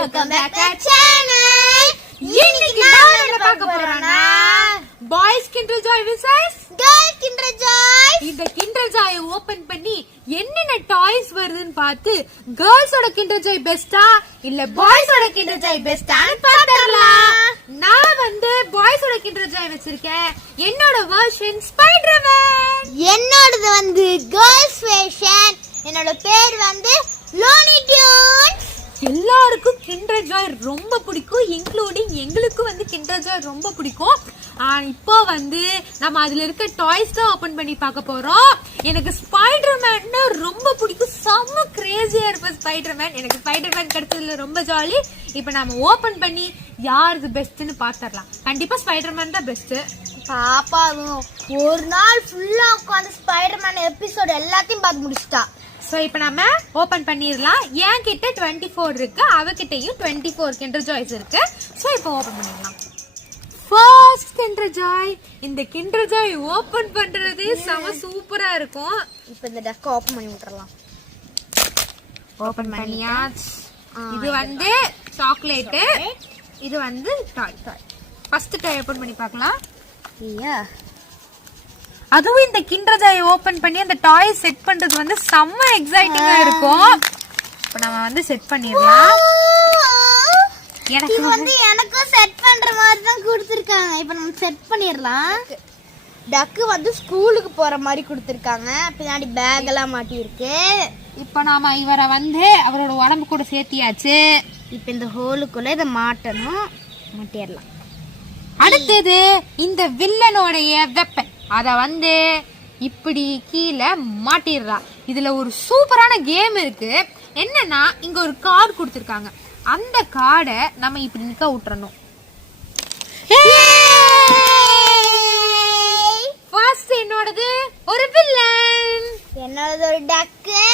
Welcome back to channel. இன்னைக்கு நாம என்ன பார்க்க போறோம்னா boys kinder Joy vs girls kinder Joy. இந்த கிண்டர் ஜாய் ஓபன் பண்ணி என்னென்ன டாய்ஸ் வருதுன்னு பார்த்து கேர்ள்ஸோட கிண்டர் ஜாய் பெஸ்டா இல்ல பாய்ஸோட கிண்டர் ஜாய் பெஸ்டான்னு பார்த்தறலாம். நான் வந்து பாய்ஸோட கிண்டர் ஜாய் வச்சிருக்கேன். என்னோட வெர்ஷன் ஸ்பைடர்மேன். என்னோடது வந்து கேர்ள்ஸ் வெர்ஷன். என்னோட பேர் வந்து லோனி டியூன்ஸ். எல்லாருக்கும் கிண்டர் ஜாய் ரொம்ப பிடிக்கும், இன்க்ளூடிங் எங்களுக்கும் வந்து கிண்டர் ஜாய் ரொம்ப பிடிக்கும். இப்போ வந்து நம்ம அதுல இருக்க டாய்ஸ் தான் ஓபன் பண்ணி பார்க்க போறோம். எனக்கு ஸ்பைடர்மேன் ரொம்ப பிடிக்கும், செம்ம கிரேசியா இருப்பேன் ஸ்பைடர்மேன். எனக்கு ஸ்பைடர்மேன் கிடைச்சதுல ரொம்ப ஜாலி. இப்போ நாம ஓபன் பண்ணி யாருக்கு பெஸ்ட்னு பாத்துறலாம். கண்டிப்பா ஸ்பைடர்மேன் தான் பெஸ்ட். பாப்பாவும் ஒரு நாள் ஃபுல்லா உட்காந்து ஸ்பைடர்மேன் எபிசோட் எல்லாத்தையும் பார்த்து முடிச்சிட்டா. சோ இப்போ நாம ஓபன் பண்ணிரலாம். என் கிட்ட 24 இருக்கு, அவகிட்டயும் 24 கிண்டர் ஜாய்ஸ் இருக்கு. சோ இப்போ ஓபன் பண்ணிடலாம். First kinder Joy. இந்த கிண்டர் ஜாய் ஓபன் பண்றது செம சூப்பரா இருக்கும். இப்போ இந்த டக்க ஓபன் பண்ணி விட்டுறலாம். ஓபன் பண்ணியாச்சு. இது வந்து சாக்லேட், இது வந்து டாய். ஃபர்ஸ்ட் டாய் ஓபன் பண்ணி பார்க்கலாம். அதுவும் இந்த கிண்டர் ஜாய் ஓபன் பண்ணி அந்த டாய் செட் பண்றது வந்து செம்ம எக்ஸைட்டிங்கா இருக்கும். இப்போ நம்ம வந்து செட் பண்ணிடலாம். எனக்கு வந்து எனக்கும் செட் பண்ற மாதிரி தான் கொடுத்திருக்காங்க. இப்போ நம்ம செட் பண்ணிரலாம். டக்கு வந்து ஸ்கூலுக்கு போற மாதிரி கொடுத்திருக்காங்க. பின்னாடி பேக் எல்லாம் மாட்டி இருக்கு. இப்போ நாம இவரை வந்து அவரோட உடம்பு கூட சேர்த்தியாச்சு. இப்போ இந்த ஹோலுக்குள்ள இதை மாட்டணும். மாட்டிடலாம். அடுத்தது இந்த வில்லனோடைய வெப்பன். அத வந்து இப்படி கீழே மாட்டிடுறா. இதுல ஒரு சூப்பரான கேம் இருக்கு. என்னன்னா இங்க ஒரு கார்டு கொடுத்திருக்காங்க. அந்த கார்டை நம்ம இப்படி நிக்க விட்டுறணும். ஃபர்ஸ்ட் என்னோடது ஒரு வில்லன், என்னோடது ஒரு டக்கு.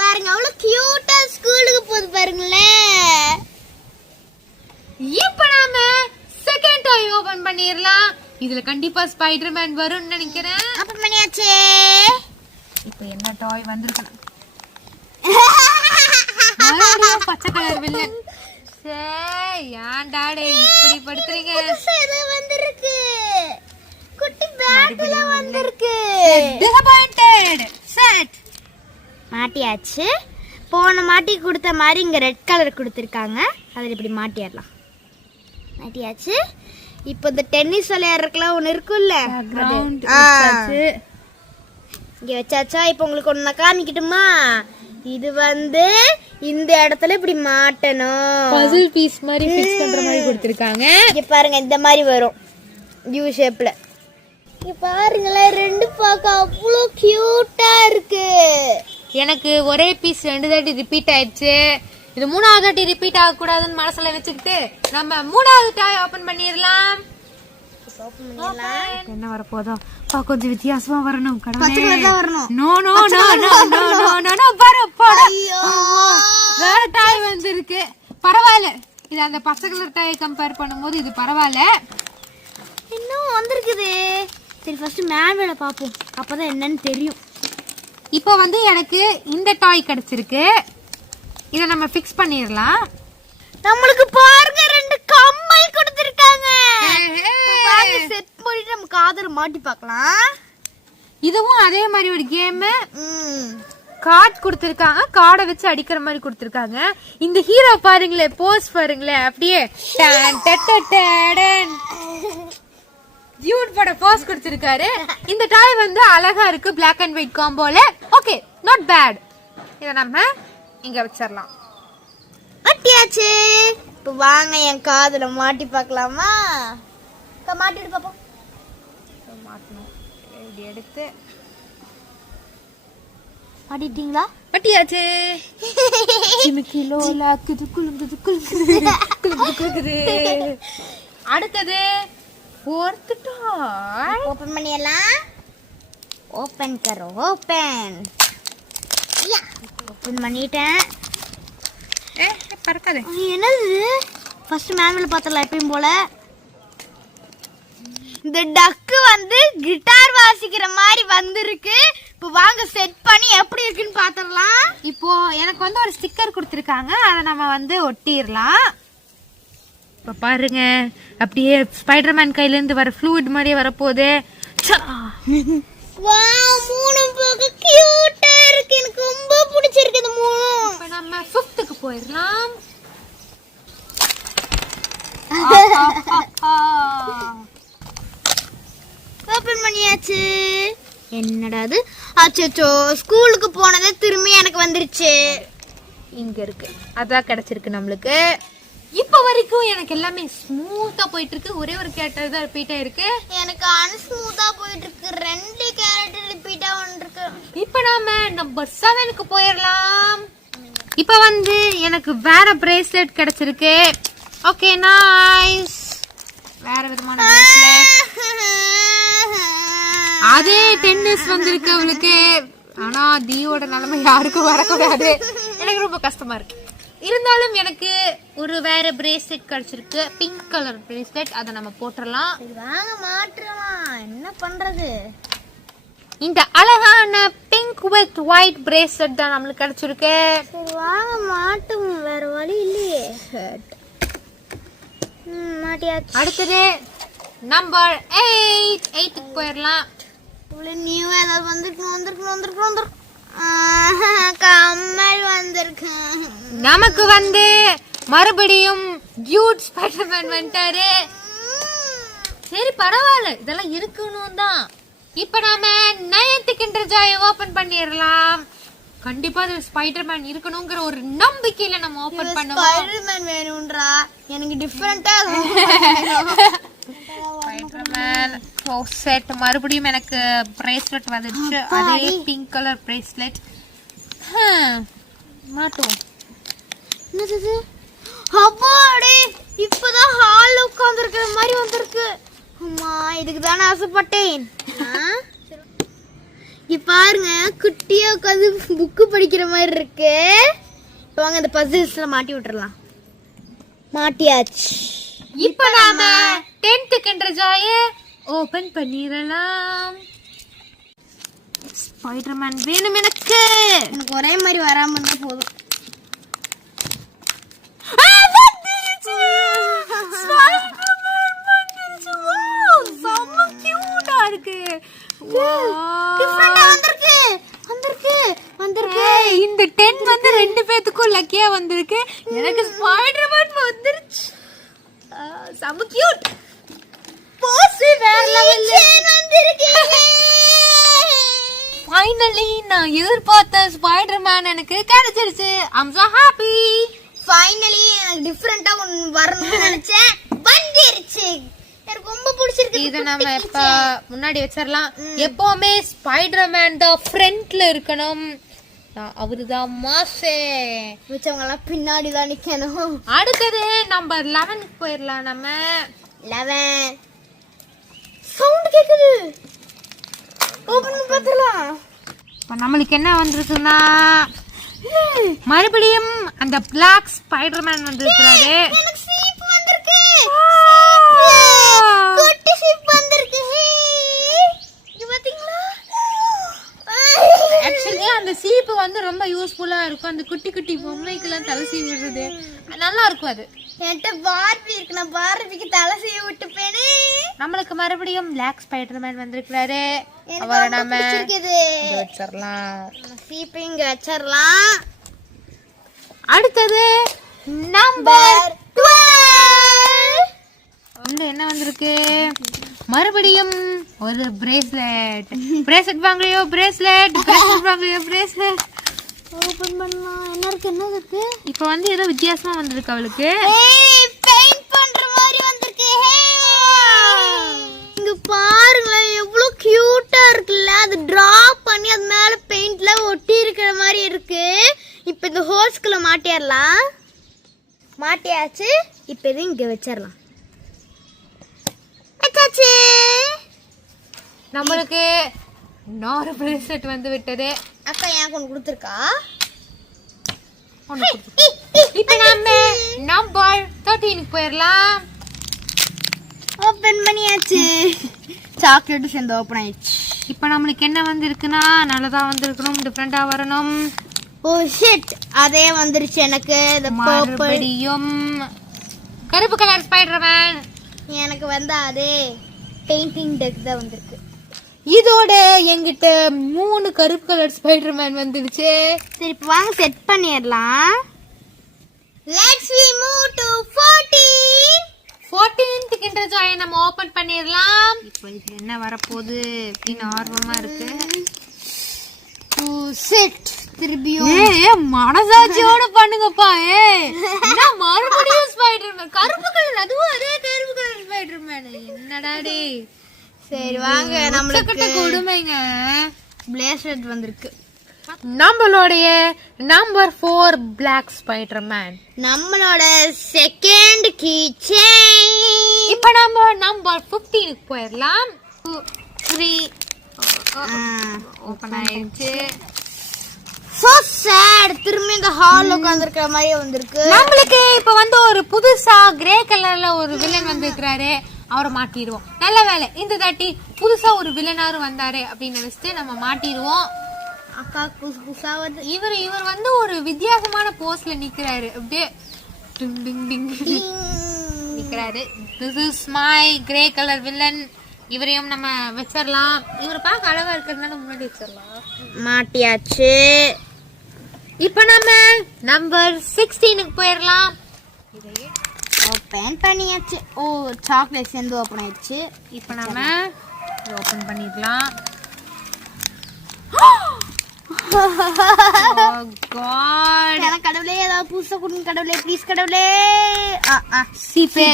பாருங்க அவ்வளவு கியூட்டா ஸ்கூலுக்கு போகுது பாருங்களேன். இப்போ நாம செகண்ட் டாய் ஓபன் பண்ணிரலாம். இதுல கண்டிப்பா ஸ்பைடர்மேன் வரும்னு நினைக்கிறேன். ஓபன் பண்ணியாச்சு. இப்போ என்ன டாய் வந்திருக்கு? பச்சை கலர் வில்லன். ஏன்டா இப்படி படுத்துறீங்க? வந்திருக்கு குட்டி பேக்ல வந்திருக்கு. டிசப்பாயிண்டட். செட் மாட்டியாச்சு. போன மாட்டி கொடுத்த மாதிரி இங்க ரெட் கலர் கொடுத்திருக்காங்க. அதில் இப்படி மாட்டிடலாம். மாட்டியாச்சு. இப்போ இந்த டென்னிஸ் விளையாடுறதுக்குலாம் ஒன்று இருக்குல்ல, இங்க வச்சாச்சா. இப்போ உங்களுக்கு ஒன்று காமிக்கட்டுமா? இது வந்து இந்த இடத்துல இப்படி மாட்டணும். பசில் பீஸ் மாதிரி ஃபிக்ஸ் பண்ற மாதிரி கொடுத்திருக்காங்க. இங்க பாருங்க இந்த மாதிரி வரும் யூ ஷேப்ல. இங்க பாருங்களேன், ரெண்டு பார்க்க அவ்வளோ கியூட்டா இருக்கு. எனக்கு ஒரே பீஸ் 2 தாட்டி ரிப்பீட் ஆயிடுச்சு. இது 3வது தாட்டி ரிப்பீட் ஆக கூடாதுன்னு மனசுல வச்சுக்கிட்டு நம்ம 3வது டாய் ஓபன் பண்ணிரலாம். என்ன வர போதோ கொஞ்சம் வித்தியாசமா வரணும். No no no no no no no no வேற டாய் வந்திருக்கு. பரவாயில்ல, இது அந்த பச்சை கலர் டாய் கம்பேர் பண்ணும்போது இது பரவாயில்ல. இன்னும் வந்திருக்குது. சரி ஃபர்ஸ்ட் மேல பாப்போம், அப்பதான் என்னன்னு தெரியும். இப்போ வந்து எனக்கு இந்த டாய் கிடைச்சிருக்கு. இத நம்ம ஃபிக்ஸ் பண்ணிரலாம். நம்மளுக்கு பாருங்க 2 கம்மல் கொடுத்திருக்காங்க. வாங்க செட் பண்ணிட்டு நம்ம காதுல மாட்டி பார்க்கலாம். இதுவும் அதே மாதிரி ஒரு கேம். கார்டு கொடுத்திருக்காங்க, கார்டை வச்சு அடிக்கிற மாதிரி கொடுத்திருக்காங்க. இந்த ஹீரோ பாருங்களே, போஸ் பாருங்களே, அப்படியே டியூட் பட போஸ் கொடுத்திருக்காரு. இந்த டாய் வந்து அழகா இருக்கு, பிளாக் அண்ட் ஒயிட் காம்போல. Okay, not bad. இத நம்ம இங்க வச்சிரலாம். மாட்டியாச்சு. இப்போ வாங்க என் காதுல மாட்டி பார்க்கலாமா? மாட்டிட்டு பாப்போம். மாட்டணும். இப்படி எடுத்து மாட்டிட்டீங்களா? மாட்டியாச்சு. கிலோ லாக்குது குலுங்குது குலுங்குது. அடுத்தது फोर्थ டாய் ஓபன் பண்ணிடலாம். ஓபன் கரோ. ஓபன். யா ஓபன் பண்ணிட்டேன். பறக்காதே. என்னது? ஃபர்ஸ்ட் மேனுவல் பார்த்தல எப்பவும் போல. இந்த டக்கு வந்து கிட்டார் வாசிக்கிற மாதிரி வந்திருக்கு. இப்போ வாங்க செட் பண்ணி எப்படி இருக்குன்னு பாத்துடலாம். இப்போ எனக்கு வந்து ஒரு ஸ்டிக்கர் கொடுத்துருக்காங்க, அதை நம்ம வந்து ஒட்டிடலாம். இப்போ பாருங்க, அப்படியே ஸ்பைடர்மேன் கையில இருந்து வர ஃப்ளூயிட் மாதிரியே வரப்போகுது. வாவ், மூணு போக கியூட்டா இருக்கு. எனக்கு ரொம்ப பிடிச்சிருக்கு இந்த மூணு. இப்போ நம்ம 5th போயிடலாம். ஓபன் பண்ணியாச்சு. என்னடா அது? அச்சச்சோ, ஸ்கூலுக்கு போனதே திரும்பி எனக்கு வந்துருச்சு. இங்க இருக்கு, அதான் கிடைச்சிருக்கு நம்மளுக்கு. இப்ப வரைக்கும் எனக்கு எல்லாமே ஸ்மூத்தா போயிட்டு இருக்கு. ஒரே ஒரு கேரக்டர் தான் ரிப்பீட் ஆயிருக்கு. எனக்கு அன்ஸ்மூத்தா போயிட்டு இருக்கு. 2 கேரக்டர் ரிப்பீட்டா வந்திருக்கு. இப்ப நாம நம்பர் 7க்கு போயிடலாம். இப்ப வந்து எனக்கு வேற பிரேஸ்லெட் கிடைச்சிருக்கு. Okay, nice. வேற விதமான பிரேஸ்லெட். அதே டென்னிஸ் வந்திருக்கு அவளுக்கு. ஆனா தீயோட நிலைமை யாருக்கும் வரக்கூடாது. எனக்கு ரொம்ப கஷ்டமா இருக்கு. இருந்தாலும் எனக்கு ஒரு வேற பிரேஸ்லெட் கிடைச்சிருக்கு, பிங்க் கலர் பிரேஸ்லெட். அதை நம்ம போட்டுடலாம். வாங்க மாற்றலாம். என்ன பண்றது? இந்த அழகான பிங்க் வித் ஒயிட் பிரேஸ்லெட் தான் நம்மளுக்கு கிடைச்சிருக்கு. சரி வாங்க மாட்டுவோம், வேற வழி இல்லையே. மாட்டியாச்சு. அடுத்தது நம்பர் 8க்கு போயிடலாம். நியூ ஏதாவது வந்திருக்கு. கம்மல் வந்திருக்கு. நமக்கு வந்து மறுபடியும் கியூட் ஸ்பைடர்மேன் வந்துட்டாரு. சரி பரவாயில்ல, இதெல்லாம் இருக்கணும் தான். இப்ப நாம 9th கிண்டர் ஜாய் ஓபன் பண்ணிடலாம். கண்டிப்பா அது ஸ்பைடர்மேன் இருக்கணுங்கிற ஒரு நம்பிக்கையில நம்ம ஓபன் பண்ணுவோம். ஸ்பைடர்மேன் வேணும்ன்றா, எனக்கு டிஃபரெண்டா ஸ்பைடர்மேன் செட். மறுபடியும் எனக்கு பிரேஸ்லெட் வந்துச்சு, அதே பிங்க் கலர் பிரேஸ்லெட். மாட்டுவோம். என்னது? அப்பாடே, இப்பதான் ஹால்ல உட்கார்ந்திருக்கிற மாதிரி வந்திருக்கு. அம்மா, இதுக்கு தானே ஆசைப்பட்டேன். இப்ப பாருங்க, குட்டியா உட்காந்து புக்கு படிக்கிற மாதிரி இருக்கு. இப்ப வாங்க இந்த பசில்ஸ்ல மாட்டி விட்டுறலாம். மாட்டியாச்சு. இப்ப நாம 10th கிண்டர் ஜாய ஓபன் பண்ணிரலாம். ஸ்பைடர்மேன் வேணும் எனக்கு. எனக்கு ஒரே மாதிரி வராம இருந்தா போதும். இந்த 10 வந்து 2 பேத்துக்கும் லக்கியா வந்திருக்கு. எனக்கு ஸ்பைடர்மேன் வந்துருச்சு. சம கியூட். போஸ் வேற லெவல்ல வந்திருக்கு. ஃபைனலி நான் எதிர்பார்த்த ஸ்பைடர்மேன் எனக்கு கிடைச்சிருச்சு. I'm so happy. ஃபைனலி எனக்கு டிஃபரண்டா ஒன்னு வரணும்னு நினைச்சேன், வந்துருச்சு. எனக்கு ரொம்ப பிடிச்சிருக்கு. இத நம்ம இப்ப முன்னாடி வச்சிரலாம். எப்பவுமே ஸ்பைடர்மேன் தான் ஃப்ரண்ட்ல இருக்கணும். அவருதான் மாசே. மிச்சவங்க எல்லாம் பின்னாடி தான் நிக்கணும். அடுத்தது நம்பர் 11க்கு போயிடலாம். நம்ம 11 சவுண்ட் கேக்குது. ஓபன் பண்ணி பார்த்தலாம். இப்ப நம்மளுக்கு என்ன வந்திருக்குன்னா, மறுபடியும் அந்த பிளாக் ஸ்பைடர்மேன் வந்திருக்காரு. எனக்கு சீப் வந்திருக்கு. குட்டி சீப் வந்திருக்கு. இது பாத்தீங்களா? ஆக்சுவலி அந்த சீப்பு வந்து ரொம்ப யூஸ்ஃபுல்லா இருக்கும். அந்த குட்டி குட்டி பொம்மைக்கெல்லாம் தலை சீவி விடுறது நல்லா இருக்கும். அது என்கிட்ட பார்பி இருக்கு, நான் பார்பிக்கு தலை சீவி விட்டுப்பேனே. நம்மளுக்கு மறுபடியும் பிளாக் ஸ்பைடர்மேன் வந்திருக்காரு. அவரை நாம வச்சிரலாம். சீப்பு இங்க வச்சிரலாம். அடுத்தது நம்பர் 12 வந்து என்ன வந்திருக்கு? மறுபடியும் ஒரு பிரேஸ்லெட். பிரேஸ்லெட் வாங்கலையோ பிரேஸ்லெட், பிரேஸ்லெட் வாங்கலையோ பிரேஸ்லெட். ஓபன் பண்ணலாம். என்ன இருக்கு? இப்போ வந்து ஏதோ வித்தியாசமா வந்திருக்கு அவளுக்கு. ஏய், பெயிண்ட் பண்ற மாதிரி வந்திருக்கு. இங்க பாருங்களேன், எவ்வளவு கியூட்டா இருக்குல்ல. அது டிரா பண்ணி அது மேல பெயிண்ட்ல ஒட்டி இருக்கிற மாதிரி இருக்கு. இப்போ இந்த ஹோல்ஸ்குள்ள மாட்டிடலாம். மாட்டியாச்சு. இப்போ இது இங்க வச்சிரலாம். வச்சாச்சு. நம்மளுக்கு இன்னொரு பிரேஸ்லெட் வந்து விட்டது. அக்கா எனக்கு ஒன்று கொடுத்துருக்கா. இப்போ நம்ம நம்பர் 13க்கு போயிடலாம். ஓபன் பண்ணியாச்சு. சாக்லேட் சேர்ந்து ஓபன் ஆயிடுச்சு. இப்போ நம்மளுக்கு என்ன வந்திருக்குன்னா நல்லதா வந்திருக்கணும், டிஃப்ரெண்டா வரணும். ஓ ஷிட், அதே வந்துருச்சு எனக்கு. இந்த மறுபடியும் கருப்பு கலர் ஸ்பைடர்மேன். எனக்கு வந்து அதே பெயிண்டிங் டெக் தான் வந்திருக்கு. இதோட என்கிட்ட 3 கருப்பு கலர் ஸ்பைடர்மேன் வந்துருச்சு. சரி இப்போ வாங்க செட் பண்ணிடலாம். Let's we move to 14th Kinder Joy நம்ம ஓபன் பண்ணிரலாம். இப்போ இது என்ன வரப்போகுது அப்படின்னு ஆர்வமா இருக்கு. டு செட் திருப்பியும் மனசாட்சியோட பண்ணுங்கப்பா. என்ன மறுபடியும் ஸ்பைடர்மேன் கருப்பு கலர், அதுவும் அதே கருப்பு கலர் ஸ்பைடர்மேன். என்னடா டேய். சரி வாங்க, நம்மளுக்கு கொடுமைங்க. பிளேஸ்லெட் வந்திருக்கு. நம்மளுடைய நம்பர் 4 பிளாக் ஸ்பைடர்மேன். நம்மளோட செகண்ட் கீ செயின். இப்போ நம்ம நம்பர் 15 போயிடலாம். 3 ஓபன் ஆயிடுச்சு. So sad. திரும்பி இந்த ஹால் உட்கார்ந்திருக்கிற மாதிரி வந்திருக்கு. நம்மளுக்கு இப்போ வந்து ஒரு புதுசா கிரே கலர்ல ஒரு வில்லன் வந்திருக்கிறாரு. அவரை மாட்டிடுவோம். நல்ல வேலை இந்த தாட்டி புதுசா ஒரு வில்லனாரு வந்தாரு அப்படின்னு நினைச்சிட்டு நம்ம மாட்டிடுவோம். அக்கா புதுசா வந்து இவர் வந்து ஒரு வித்தியாசமான போஸ்ல நிக்கிறாரு. அப்படியே டிங் டிங் டிங் நிக்கிறாரு. This is my grey colour villain. இவரையும் நம்ம வச்சிடலாம். இவர் பார்க்க அழகா இருக்கிறதுனால முன்னாடி வச்சிடலாம். மாட்டியாச்சு. இப்போ நம்ம நம்பர் 16க்கு போயிடலாம். இதையே ஓபன் பண்ணியாச்சு. ஓ சாக்லேட் சேர்ந்து ஓபன் ஆயிடுச்சு. இப்போ நம்ம ஓபன் பண்ணிடலாம். கடவுளே ஏதாவது புதுசா கொடுங்க கடவுளே, ப்ளீஸ் கடவுளே. சீப்பு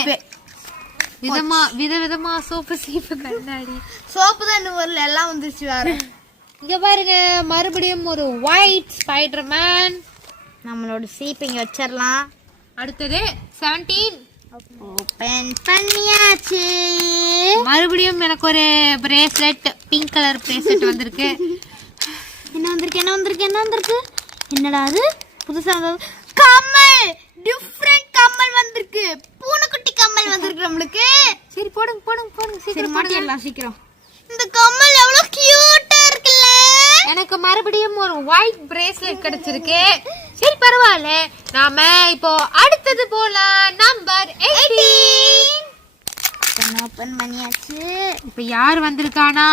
விதவிதமா சோப்பு, சீப்பு, கண்ணாடி. சோப்பு தான் இன்னும் வரல, எல்லாம் வந்துருச்சு வேற. இங்க பாருங்க, மறுபடியும் ஒரு ஒயிட் ஸ்பைடர்மேன். நம்மளோட சீப் இங்க வச்சிடலாம். அடுத்தது 17 ஓபன் பண்ணியாச்சு. மறுபடியும் எனக்கு ஒரு பிரேஸ்லெட், பிங்க் கலர் பிரேஸ்லெட் வந்திருக்கு. என்னடா அது புதுசா கம்மல், டிஃபரண்ட் கம்மல் வந்திருக்கு. பூனைக்குட்டி கம்மல் வந்திருக்கு நம்மளுக்கு. சரி போடுங்க சரி மாட்டிடலாம் சீக்கிரம். இந்த கம்மல் எவ்வளவு கியூட்டா இருக்குல்ல. எனக்கு மறுபடியும் ஒரு ஒயிட் பிரேஸ்லெட் கிடைச்சிருக்கு. சரி பரவாயில்ல, நாம இப்போ அடுத்தது போலாம். நம்பர் 18 ஓபன் பண்ணியாச்சு. இப்ப யார் வந்திருக்கானா,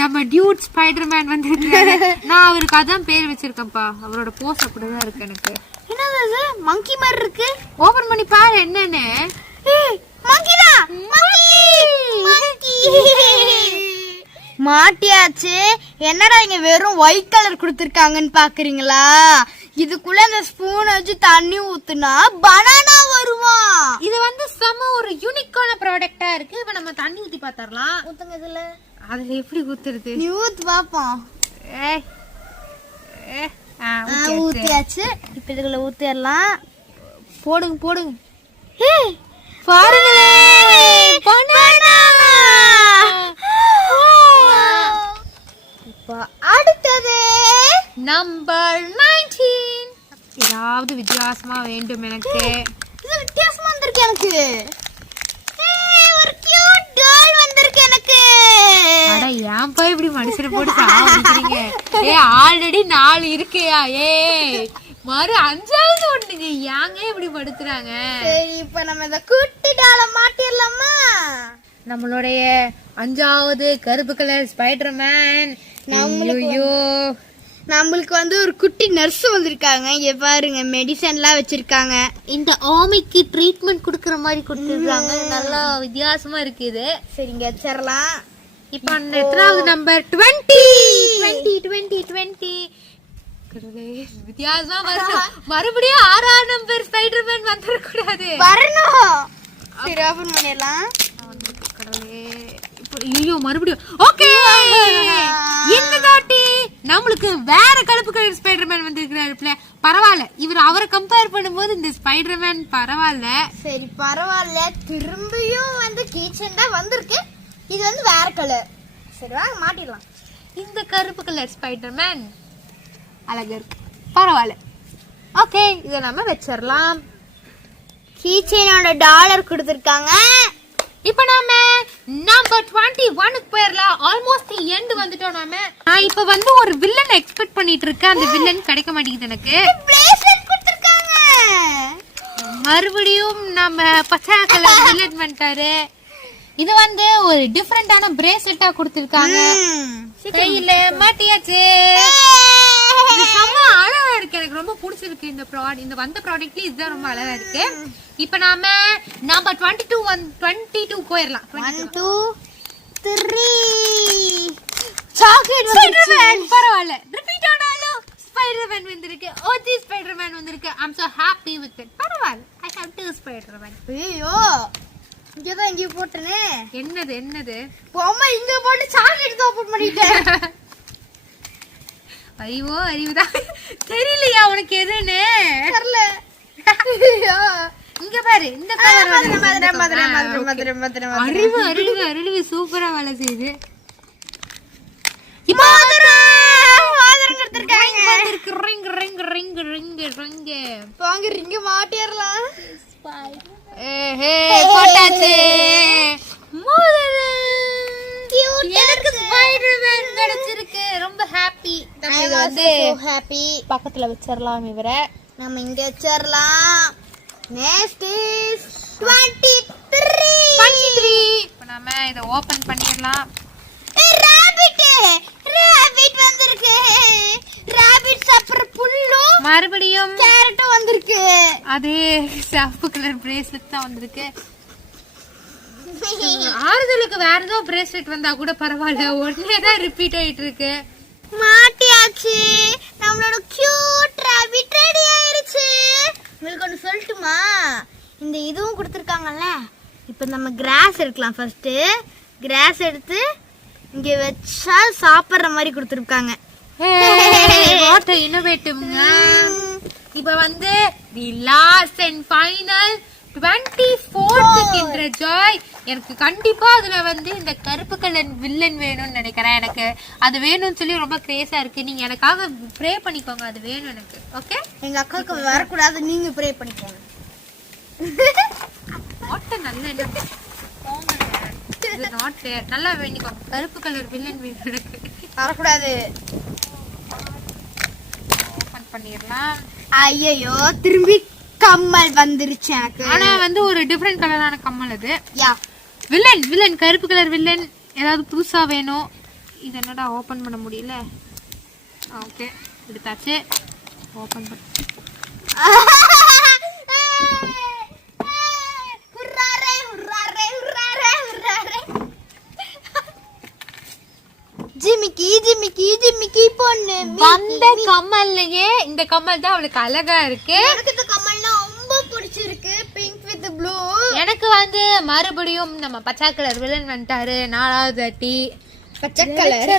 நம்ம டியூட் ஸ்பைடர்மேன் வந்திருக்காரு. நான் அவருக்கு அதான் பேர் வச்சிருக்கேன்ப்பா. அவரோட போஸ் அப்படிதான் இருக்கு. எனக்கு என்னது அது மங்கி மாதிரி இருக்கு. ஓபன் பண்ணி பாரு என்னன்னு. மங்கிடா, மாட்டியாச்சு. என்னடா இங்க வெறும் ஒயிட் கலர் கொடுத்திருக்காங்கன்னு பாக்குறீங்களா? இதுக்குள்ள இந்த ஸ்பூன் வச்சு தண்ணி ஊத்துனா பனானா வருமா? இது வந்து செம ஒரு யூனிக்கான ப்ராடக்ட்டா இருக்கு. இப்ப நம்ம தண்ணி ஊத்தி பாத்தறலாம். ஊத்துங்க இதுல. அதுல எப்படி ஊத்துறது? நீ ஊத்து பாப்போம். ஊத்தியாச்சு. இப்ப இதுக்குள்ள ஊத்திடலாம். போடுங்க. பாருங்களே, பனானா. இப்போ அடுத்தது நம்பர் 19. ஏதாவது வித்தியாசமா வேண்டும் எனக்கு. இது வித்தியாசமா வந்திருக்கு எனக்கு. ஒரு கியூட் கேர்ள் வந்திருக்கு எனக்கு. அட ஏன்பா இப்படி மனுஷனை போட்டு சாவடிக்கிறீங்க? ஆல்ரெடி 4 இருக்கையா? மறு 5வது ஒண்ணுங்க. ஏங்க இப்படி படுத்துறாங்க? சரி இப்போ நம்ம இந்த குட்டி டால மாட்டிரலாமா? நம்மளுடைய 5வது கருப்பு கலர் ஸ்பைடர்மேன். நம்மளுக்கு வந்து ஒரு குட்டி நர்ஸ் வந்திருக்காங்க. இங்க பாருங்க, மெடிசன்லாம் வச்சிருக்காங்க. இந்த ஆமைக்கு ட்ரீட்மெண்ட் கொடுக்கற மாதிரி கொடுத்துருக்காங்க. நல்லா வித்தியாசமா இருக்கு இது. சரி இங்க வச்சிரலாம். இப்போ எத்தனாவது நம்பர்? 20. வித்தியாசமா வரணும். மறுபடியும் 6ஆம் நம்பர் ஸ்பைடர்மேன் வந்துட கூடாது. வரணும். சரி ஓபன் பண்ணிடலாம். ஐயோ மறுபடியும். ஓகே, இந்த தாட்டி நம்மளுக்கு வேற கருப்பு கலர் ஸ்பைடர்மேன் வந்திருக்கிறாரு. பரவாயில்ல, இவர் அவரை கம்பேர் பண்ணும்போது இந்த ஸ்பைடர்மேன் பரவாயில்ல. சரி பரவாயில்ல. திரும்பியும் வந்து கிச்சன் தான் வந்திருக்கு. இது வந்து வேற கலர். சரி வாங்க மாட்டிடலாம். இந்த கருப்பு கலர் ஸ்பைடர்மேன் அழகா இருக்கு. பரவாயில்ல. ஓகே, இதை நம்ம வச்சிடலாம். கீச்சைனோட டாலர் கொடுத்துருக்காங்க. இப்போ நாம நம்பர் 21 க்கு போயிரலாம். ஆல்மோஸ்ட் எண்ட் வந்துட்டோம் நாம. நான் இப்போ வந்து ஒரு வில்லன் எக்ஸ்பெக்ட் பண்ணிட்டு இருக்கேன். அந்த வில்லன் கிடைக்க மாட்டேங்குது எனக்கு. பிரேஸ்லெட் கொடுத்திருக்காங்க. மறுபடியும் நம்ம பச்சை கலர் வில்லன் வந்துட்டாரு. இது வந்து ஒரு டிஃபரெண்டான பிரேஸ்லெட்டா கொடுத்திருக்காங்க. கையில மாட்டியாச்சு. இது செம்ம அழகா இருக்கு. எனக்கு ரொம்ப பிடிச்சிருக்கு இந்த ப்ராடக்ட். இந்த வந்த ப்ராடக்ட்ல இதுதான் ரொம்ப அழகா இருக்கு. இப்போ நாம நம்பர் 22 போயிரலாம். 1 2 3 சாக்லேட் ஸ்பைடர்மேன். பரவாயில்ல, ரிப்பீட் ஆனாலும் ஸ்பைடர்மேன் வந்திருக்கு. ஓடி ஸ்பைடர்மேன் வந்திருக்கு. I am so happy with it. பரவாயில்ல, ஐ ஹேவ் 2 ஸ்பைடர்மேன். ஐயோ இங்கதான் இங்க போட்டனே. என்னது அம்மா இங்க போட்டு சாக்லேட் ஓபன் பண்ணிட்டேன். அறிவுதான் தெரியலையா உனக்கு எதுன்னு? தெரியல. இங்க பாரு, இந்த அறிவு சூப்பரா வேலை செய்யுது. மாட்டிடலாம். போட்டாச்சு. எனக்கு ஸ்பைடர்மேன் கிடைச்சிருக்கு. ரொம்ப ஹாப்பி. ஹாப்பி. பக்கத்துல வச்சிரலாம். இவரை நம்ம இங்க வச்சிரலாம். Next is 23. இப்போ நாம இத ஓபன் பண்ணிரலாம். ராபிட் வந்திருக்கு. ராபிட் சாப்பிடுற புல்லு மறுபடியும் கேரட் வந்திருக்கு. அதே சிவப்பு கலர் பிரேஸ்லெட் தான் வந்திருக்கு. ஆறுதலுக்கு வேற ஏதோ பிரேஸ்லெட் வந்தா கூட பரவாயில்ல, உடனே தான் ரிப்பீட் ஆயிட்டு இருக்கு. மாட்டியாச்சு. நம்மளோட கியூட் ராபிட் ரெடி ஆயிருச்சு. உங்களுக்கு ஒன்று சொல்லட்டுமா? இந்த இதுவும் கொடுத்துருக்காங்கல்ல. இப்போ நம்ம கிராஸ் எடுக்கலாம். ஃபர்ஸ்ட் கிராஸ் எடுத்து இங்க வச்சா சாப்பிட்ற மாதிரி கொடுத்துருக்காங்க. வாட் இன்னோவேட்டிவ்ங்க. இப்போ வந்து the last and final 24th kinder Joy. எனக்கு கண்டிப்பா அதுல வந்து இந்த கருப்பு கலர் வில்லன் வேணும்னு நினைக்கிறேன். எனக்கு அது வேணும்னு சொல்லி ரொம்ப கிரேஸா இருக்கு. நீங்க எனக்காக ப்ரே பண்ணிக்கோங்க, அது வேணும் எனக்கு. ஓகே, எங்க அக்காவுக்கு வரக்கூடாது, நீங்க ப்ரே பண்ணிக்கோங்க. நல்ல இது நாட் ஃபேர். நல்லா வேண்டிக்கோங்க, கருப்பு கலர் வில்லன் வேணும் எனக்கு. வரக்கூடாது. ஓபன் பண்ணிரலாம். ஐயோ திரும்பி கம்மல் வந்துருச்சு எனக்கு. ஆனா வந்து ஒரு டிஃபரெண்ட் கலரான கம்மல் அது. யா வில்லன் கருப்பு கலர் வில்லன் ஏதாவது புதுசா வேணும். இது என்னடா ஓபன் பண்ண முடியல. ஓகே, எடுத்தாச்சு. ஓபன் பண்ணு. ஜிமிக்கி ஜிமிக்கி ஜிமிக்கி பொண்ணு. வந்த கம்மல்லையே இந்த கம்மல் தான் அவளுக்கு அழகா இருக்கு. எனக்கு இந்த கம்மல்னா ரொம்ப பிடிச்சிருக்கு. Pink with blue. எனக்கு வந்து மறுபடியும் நம்ம பச்சை கலர் வில்லன் வந்துட்டாரு. 4வது அட்டி பச்சை கலர்.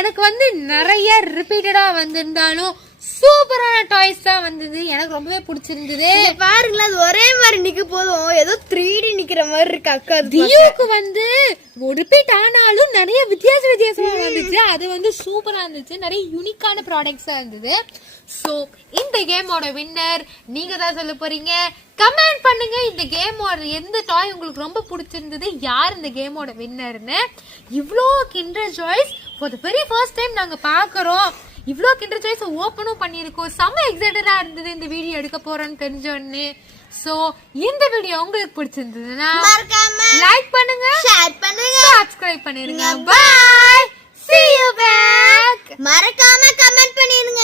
எனக்கு வந்து நிறைய ரிப்பீட்டடா வந்திருந்தாலும் சூப்பரான டாய்ஸ் தான் வந்தது. எனக்கு ரொம்பவே பிடிச்சிருந்தது. பாருங்களா, அது ஒரே மாதிரி நிக்க போதும். ஏதோ 3D நிக்கிற மாதிரி இருக்கு அக்கா. தியோக்கு வந்து ரிப்பீட் ஆனாலும் நிறைய வித்தியாசமா வந்துச்சு. அது வந்து சூப்பரா இருந்துச்சு. நிறைய யூனிக்கான ப்ராடக்ட்ஸா இருந்தது. சோ இந்த கேமோட வின்னர் நீங்க தான் சொல்ல போறீங்க. கமெண்ட் பண்ணுங்க இந்த கேமோட எந்த டாய் உங்களுக்கு ரொம்ப பிடிச்சிருந்தது, யார் இந்த கேமோட வின்னர்னு. இவ்ளோ Kinder joys for the very first time நாங்க பாக்குறோம். இவ்ளோ கிண்டர் ஜாய்ஸ் ஓபனும் பண்ணிருக்கோம். செம்ம எக்ஸைட்டடா இருந்தது இந்த வீடியோ எடுக்க போறோம்னு தெரிஞ்சோடனே. சோ இந்த வீடியோ உங்களுக்கு பிடிச்சிருந்ததுன்னா மறக்காம லைக் பண்ணுங்க, ஷேர் பண்ணுங்க, சப்ஸ்கிரைப் பண்ணிருங்க. Bye, see you back. மறக்காம கமெண்ட் பண்ணிருங்க.